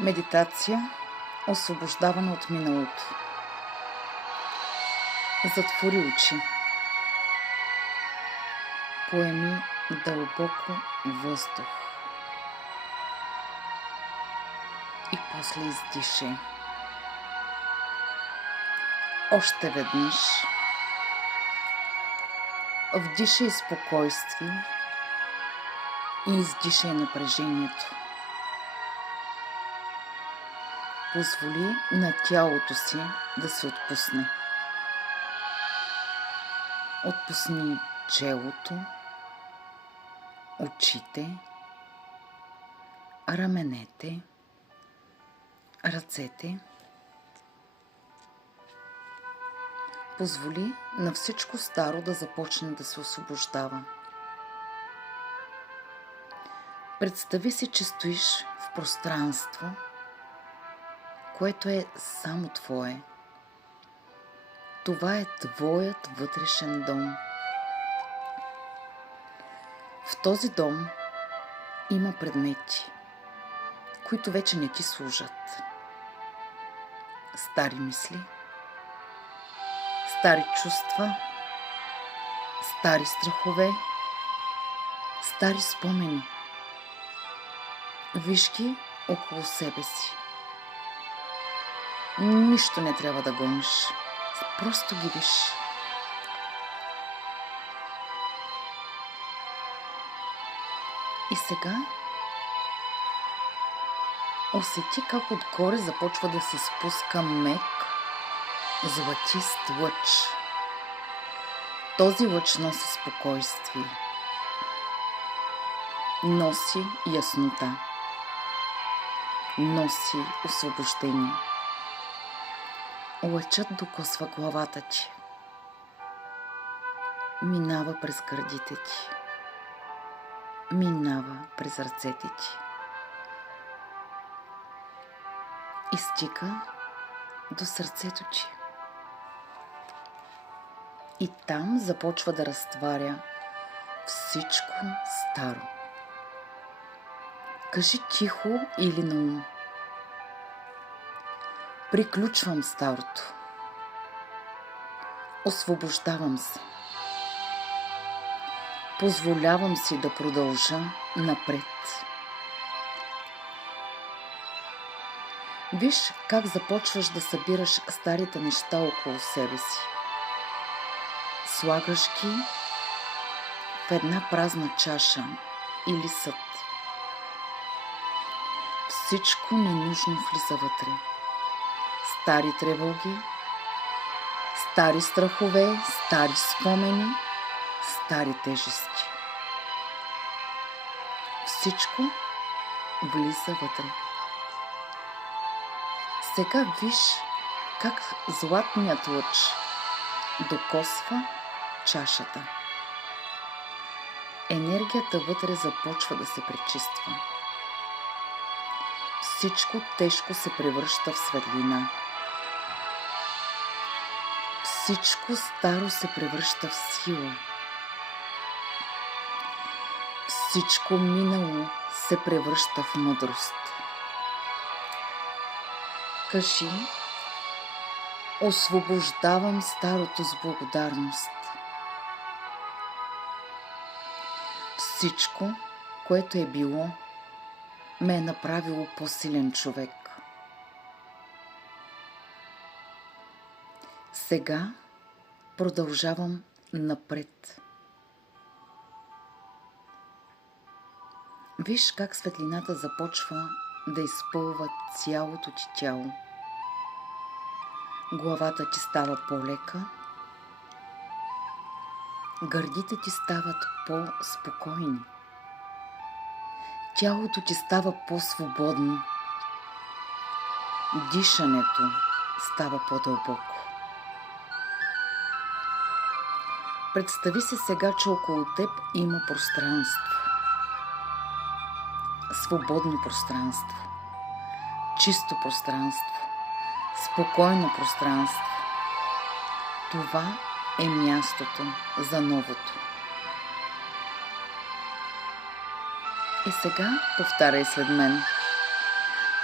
Медитация, освобождаване от миналото. Затвори очи. Поеми дълбоко въздух. И после издишай. Още веднъж. Вдишай спокойствие и издишай напрежението. Позволи на тялото си да се отпусне. Отпусни челото, очите, раменете, ръцете. Позволи на всичко старо да започне да се освобождава. Представи си, че стоиш в пространство, което е само твое. Това е твоят вътрешен дом. В този дом има предмети, които вече не ти служат. Стари мисли, стари чувства, стари страхове, стари спомени. Виж ги около себе си. Нищо не трябва да гониш. Просто ги виж. И сега усети как отгоре започва да се спуска мек, златист лъч. Този лъч носи спокойствие. Носи яснота. Носи освобождение. Лъчът докосва главата ти. Минава през гърдите ти. Минава през ръцете ти. И стига до сърцето ти. И там започва да разтваря всичко старо. Кажи тихо или на ум. Приключвам старото. Освобождавам се. Позволявам си да продължа напред. Виж как започваш да събираш старите неща около себе си. Слагаш ги в една празна чаша или съд. Всичко ненужно влиза вътре. Стари тревоги, стари страхове, стари спомени, стари тежести. Всичко влиза вътре. Сега виж как златният лъч докосва чашата. Енергията вътре започва да се пречиства. Всичко тежко се превръща в светлина. Всичко старо се превръща в сила. Всичко минало се превръща в мъдрост. Кажи: освобождавам старото с благодарност. Всичко, което е било, ме е направило по-силен човек. Сега продължавам напред. Виж как светлината започва да изпълва цялото ти тяло. Главата ти става по-лека. Гърдите ти стават по-спокойни. Тялото ти става по-свободно. Дишането става по-дълбоко. Представи си сега, че около теб има пространство. Свободно пространство. Чисто пространство. Спокойно пространство. Това е мястото за новото. И сега повтаряй след мен.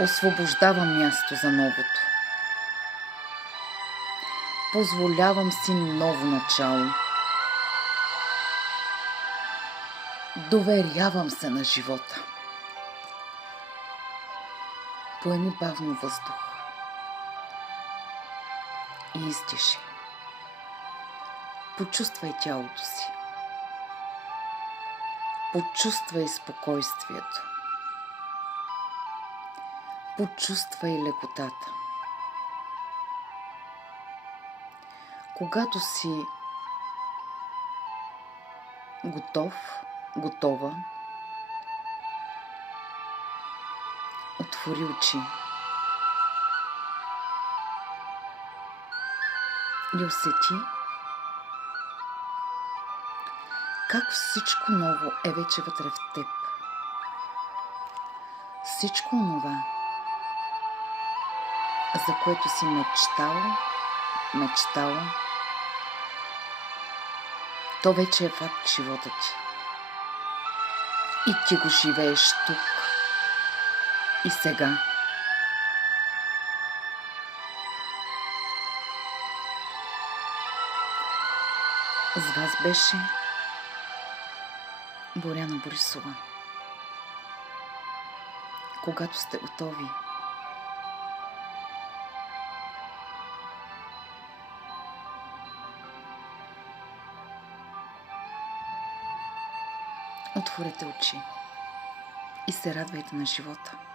Освобождавам място за новото. Позволявам си ново начало. Доверявам се на живота. Поеми бавно въздух и издиши. Почувствай тялото си. Почувствай спокойствието. Почувствай лекотата. Когато си готов, готова, отвори очи и усети как всичко ново е вече вътре в теб. Всичко онова, за което си мечтала, то вече е факт в живота ти. И ти го живееш тук и сега. С вас беше Боряна Борисова. Когато сте готови, отворете очи и се радвайте на живота.